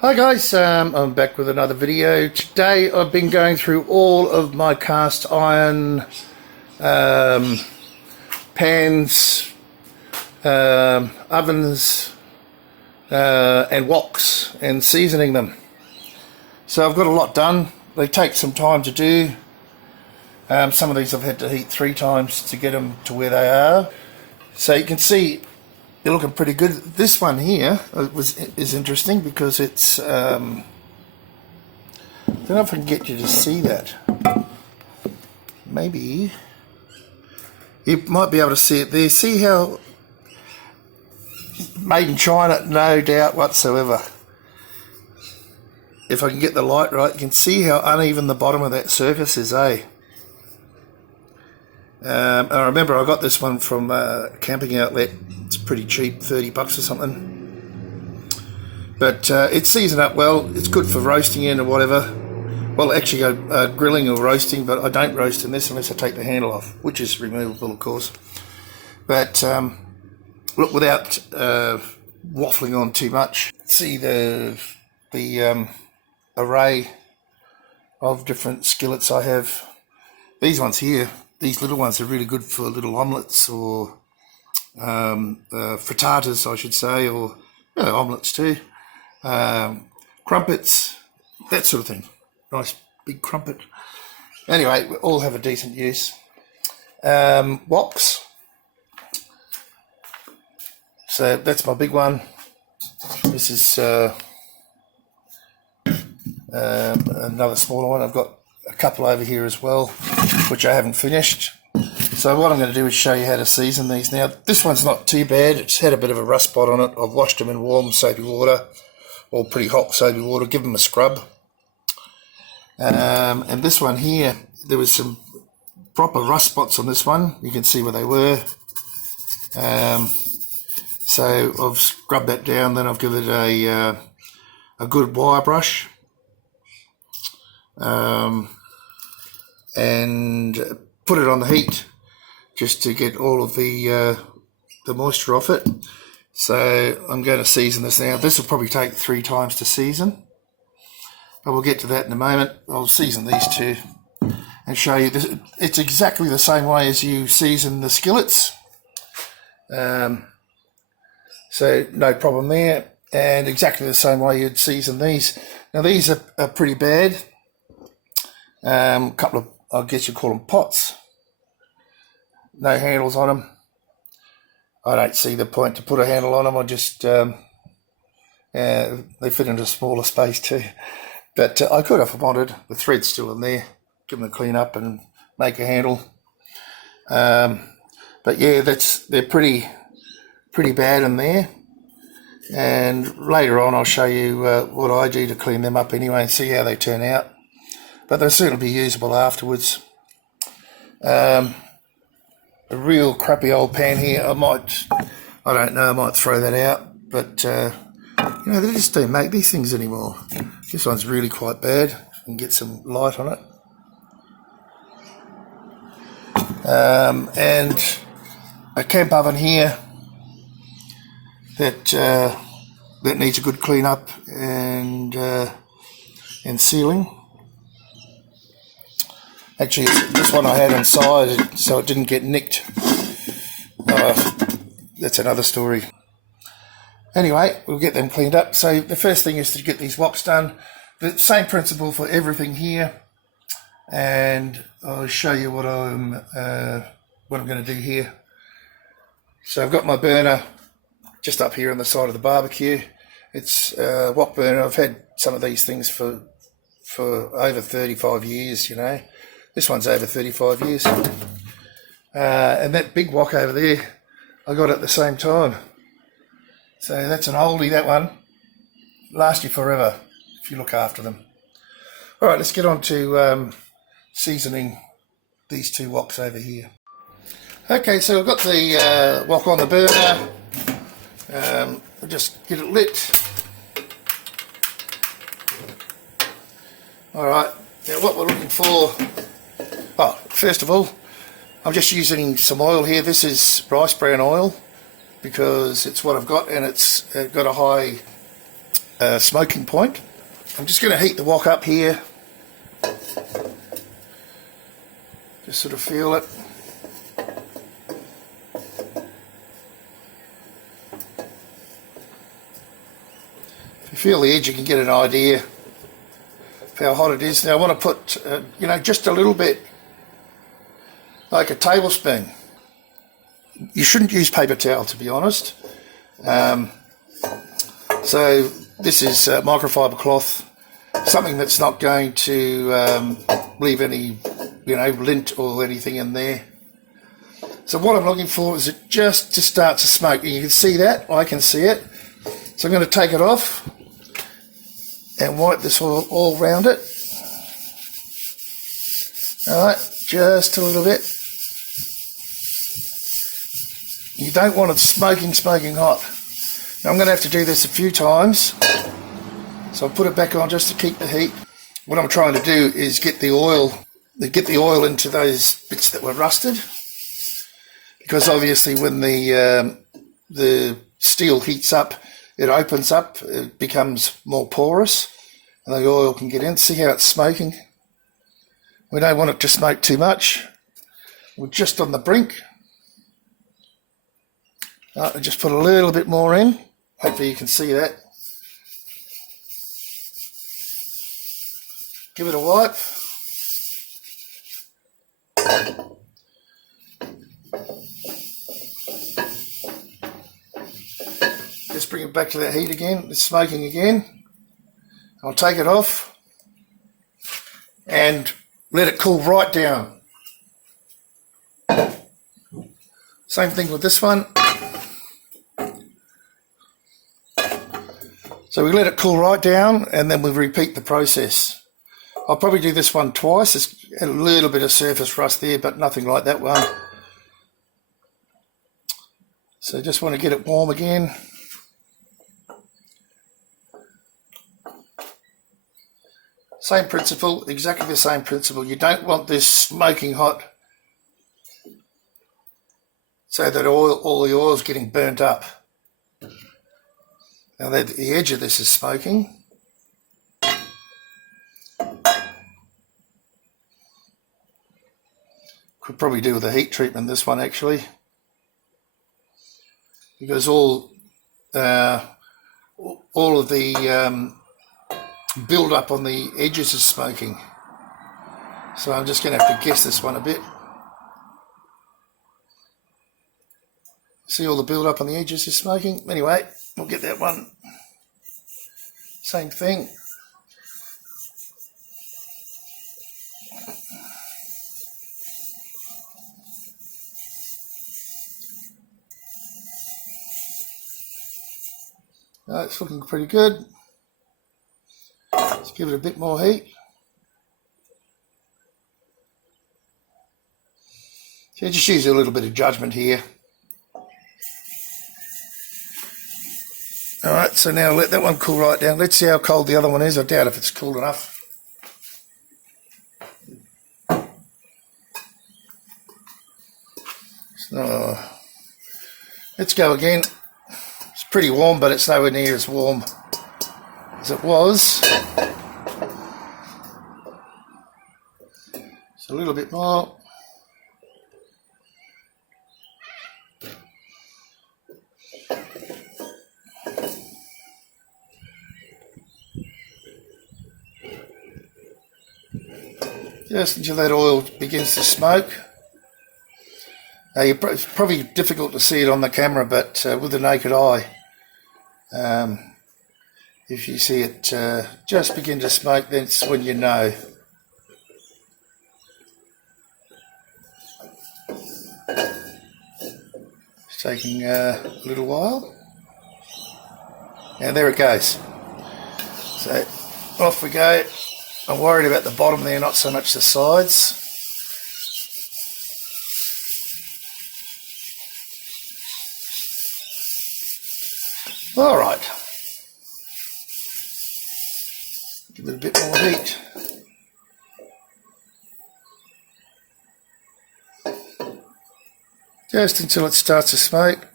Hi guys, I'm back with another video. Today I've been going through all of my cast iron pans, ovens and woks and seasoning them. So I've got a lot done. They take some time to do. Some of these I've had to heat 3 times to get them to where they are. So you can see they're looking pretty good. This one here is interesting because it's I don't know if I can get you to see that. Maybe you might be able to see it there. See how made in China? No doubt whatsoever. If I can get the light right, you can see how uneven the bottom of that surface is, eh? I remember I got this one from a camping outlet. It's pretty cheap, 30 bucks or something. But it's seasoned up well. It's good for roasting in or whatever. Well, actually grilling or roasting, but I don't roast in this unless I take the handle off, which is removable, of course. But look, without waffling on too much, see the array of different skillets I have. These ones here, these little ones are really good for little omelettes or frittatas, I should say, or omelettes too. Crumpets, that sort of thing. Nice big crumpet. Anyway, we all have a decent use. Woks. So that's my big one. This is another smaller one. I've got a couple over here as well, which I haven't finished. So what I'm going to do is show you how to season these now. This one's not too bad. It's had a bit of a rust spot on it. I've washed them in warm soapy water, or pretty hot soapy water, give them a scrub. And this one here, there was some proper rust spots on this one. You can see where they were. So I've scrubbed that down, then I've given it a good wire brush. And put it on the heat just to get all of the moisture off it. So I'm going to season this now. This will probably take 3 times to season, but we'll get to that in a moment. I'll season these two and show you this. It's exactly the same way as you season the skillets, so no problem there, and exactly the same way you'd season these. Now these are pretty bad. Couple of, I guess you call them pots. No handles on them. I don't see the point to put a handle on them. I just, they fit into a smaller space too. But I could if I wanted. The thread's still in there. Give them a clean up and make a handle. But yeah, they're pretty bad in there. And later on I'll show you what I do to clean them up anyway and see how they turn out. But they'll certainly be usable afterwards. A real crappy old pan here, I don't know, I might throw that out. But, they just don't make these things anymore. This one's really quite bad. And get some light on it. And a camp oven here that needs a good clean up and sealing. Actually, this one I had inside, so it didn't get nicked. That's another story. Anyway, we'll get them cleaned up. So the first thing is to get these woks done. The same principle for everything here, and I'll show you what I'm going to do here. So I've got my burner just up here on the side of the barbecue. It's a wok burner. I've had some of these things for over 35 years, This one's over 35 years. And that big wok over there, I got at the same time. So that's an oldie, that one. Last you forever if you look after them. All right, let's get on to seasoning these 2 woks over here. Okay, so I've got the wok on the burner. I'll just get it lit. All right, now what we're looking for. Oh, first of all, I'm just using some oil here. This is rice bran oil because it's what I've got, and it's got a high smoking point. I'm just going to heat the wok up here. Just sort of feel it. If you feel the edge, you can get an idea of how hot it is. Now I want to put, you know, just a little bit, like a tablespoon. You shouldn't use paper towel, to be honest. So this is microfiber cloth, something that's not going to leave any, you know, lint or anything in there. So what I'm looking for is it just to start to smoke. You can see that, I can see it. So I'm going to take it off and wipe this all around it. Alright, just a little bit. You don't want it smoking hot. Now I'm going to have to do this a few times. So I'll put it back on just to keep the heat. What I'm trying to do is get the oil into those bits that were rusted, because obviously when the steel heats up, it opens up, it becomes more porous, and the oil can get in. See how it's smoking? We don't want it to smoke too much. We're just on the brink. I just put a little bit more in. Hopefully you can see that. Give it a wipe. Just bring it back to that heat again. It's smoking again. I'll take it off and let it cool right down. Same thing with this one. So we let it cool right down and then we repeat the process. I'll probably do this one twice. There's a little bit of surface rust there, but nothing like that one. So just want to get it warm again. Same principle, exactly the same principle. You don't want this smoking hot so that all the oil is getting burnt up. Now the edge of this is smoking. Could probably do with a heat treatment this one actually, because all of the build up on the edges is smoking. So I'm just going to have to guess this one a bit. See all the build up on the edges is smoking. Anyway, we'll get that one. Same thing. It's looking pretty good. Let's give it a bit more heat. So just use a little bit of judgment here. Alright, so now let that one cool right down. Let's see how cold the other one is. I doubt if it's cool enough. So, let's go again. It's pretty warm, but it's nowhere near as warm as it was. So a little bit more. Just until that oil begins to smoke. It's probably difficult to see it on the camera, but with the naked eye, if you see it just begin to smoke, that's when you know. It's taking a little while. And there it goes. So off we go. I'm worried about the bottom there, not so much the sides. All right. Give it a bit more heat. Just until it starts to smoke.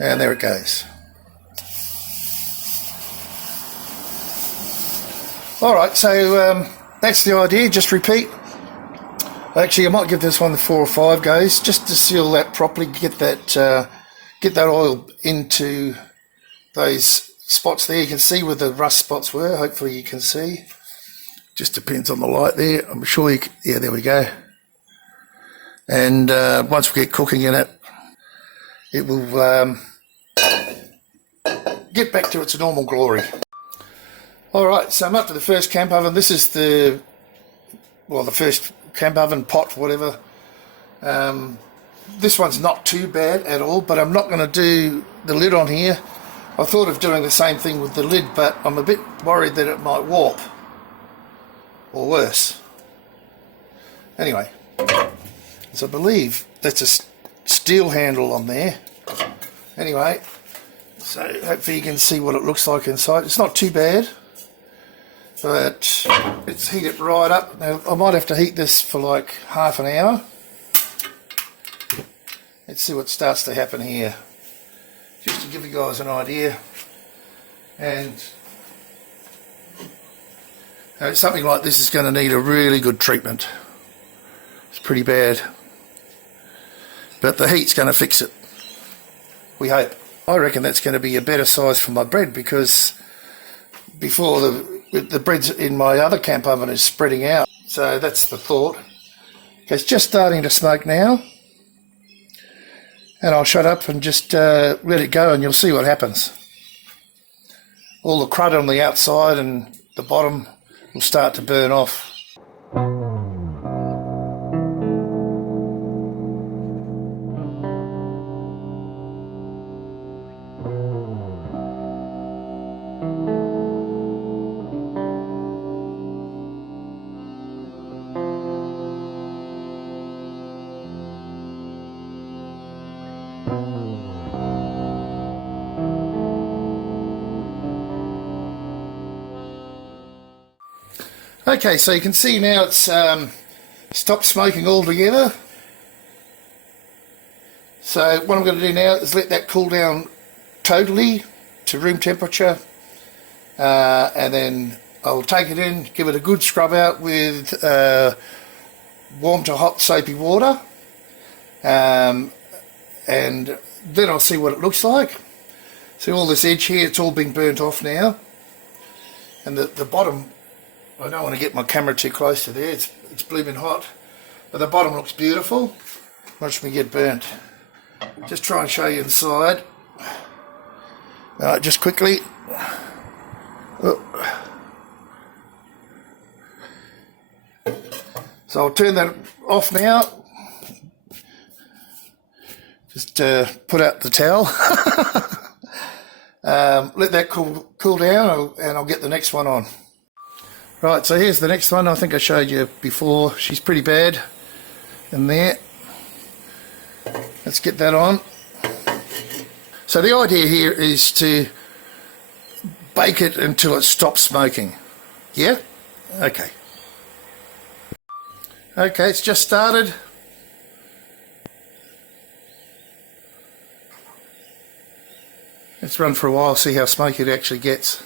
And there it goes. Alright, so that's the idea, just repeat. Actually, I might give this one 4 or 5 goes, just to seal that properly, get that oil into those spots there. You can see where the rust spots were, hopefully you can see. Just depends on the light there, I'm sure you can, yeah, there we go. And once we get cooking in it, it will get back to its normal glory. Alright, so I'm up to the first camp oven. This is the first camp oven pot, whatever. This one's not too bad at all, but I'm not going to do the lid on here. I thought of doing the same thing with the lid, but I'm a bit worried that it might warp, or worse. Anyway, so I believe that's a steel handle on there. Anyway, so hopefully you can see what it looks like inside. It's not too bad, but let's heat it right up. Now, I might have to heat this for like half an hour. Let's see what starts to happen here, just to give you guys an idea. And something like this is going to need a really good treatment. It's pretty bad, but the heat's going to fix it, we hope. I reckon that's going to be a better size for my bread, because before the bread's in my other camp oven is spreading out. So that's the thought. Okay, it's just starting to smoke now. And I'll shut up and just let it go, and you'll see what happens. All the crud on the outside and the bottom will start to burn off. Okay, so you can see now it's stopped smoking altogether. So what I'm going to do now is let that cool down totally to room temperature, and then I'll take it in, give it a good scrub out with warm to hot soapy water, and then I'll see what it looks like. See all this edge here, it's all been burnt off now, and the bottom, I don't want to get my camera too close to there, it's blooming hot, but the bottom looks beautiful. Watch me get burnt. Just try and show you inside. Alright, just quickly. Oh. So I'll turn that off now. Just put out the towel. Let that cool down, and I'll get the next one on. Right, so here's the next one. I think I showed you before. She's pretty bad in there. Let's get that on. So the idea here is to bake it until it stops smoking. Yeah? Okay. Okay, it's just started. Let's run for a while, see how smoky it actually gets.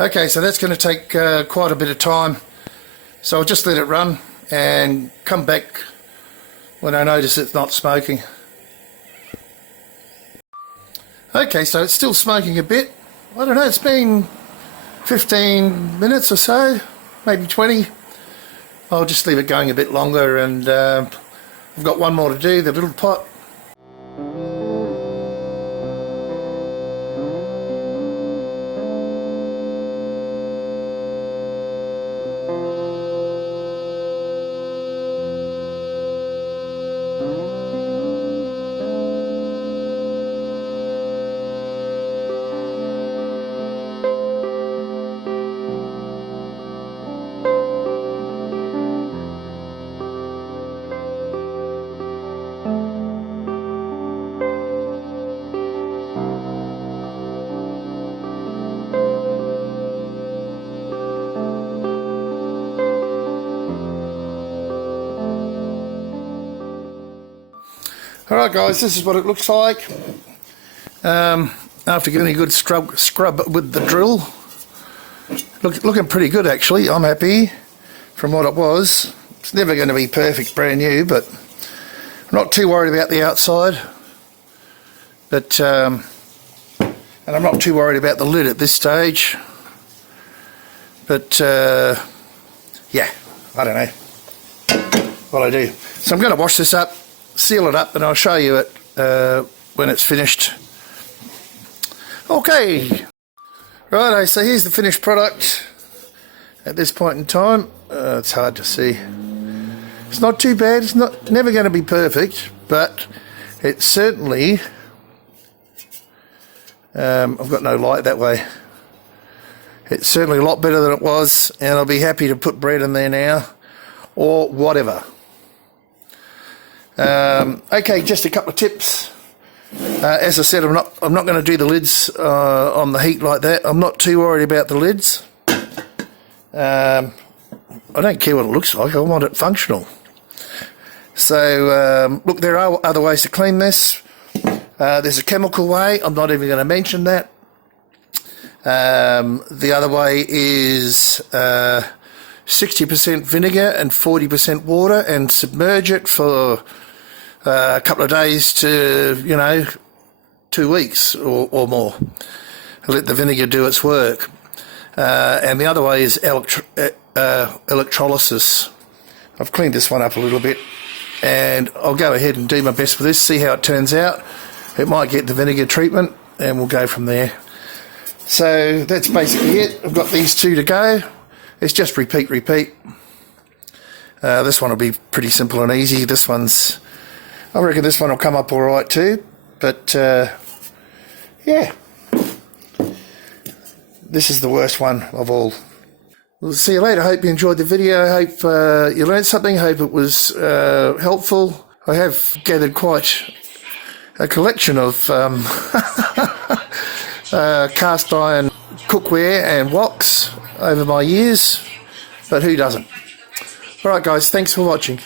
Okay, so that's going to take quite a bit of time, so I'll just let it run and come back when I notice it's not smoking. Okay, so it's still smoking a bit. I don't know, it's been 15 minutes or so, maybe 20. I'll just leave it going a bit longer, and I've got one more to do, the little pot. Alright guys, this is what it looks like after getting a good scrub with the drill. Looking pretty good actually. I'm happy from what it was. It's never going to be perfect brand new, but I'm not too worried about the outside. But and I'm not too worried about the lid at this stage. But yeah, I don't know what I do. So I'm going to wash this up, seal it up, and I'll show you it when it's finished. Okay, righto, so here's the finished product at this point in time. It's hard to see. It's not too bad. It's never going to be perfect, but it's certainly I've got no light that way. It's certainly a lot better than it was, and I'll be happy to put bread in there now or whatever. Okay, just a couple of tips. As I said, I'm not going to do the lids on the heat like that. I'm not too worried about the lids. I don't care what it looks like. I want it functional. So look, there are other ways to clean this. There's a chemical way. I'm not even going to mention that. The other way is 60% vinegar and 40% water, and submerge it for a couple of days to, 2 weeks or more. Let the vinegar do its work. And the other way is electrolysis. I've cleaned this one up a little bit, and I'll go ahead and do my best with this, see how it turns out. It might get the vinegar treatment, and we'll go from there. So that's basically it. I've got these two to go. It's just repeat. This one will be pretty simple and easy. I reckon this one will come up all right too. But yeah, this is the worst one of all. We'll see you later. Hope you enjoyed the video. Hope you learned something. Hope it was helpful. I have gathered quite a collection of cast iron cookware and woks over my years, but who doesn't? Alright guys, thanks for watching.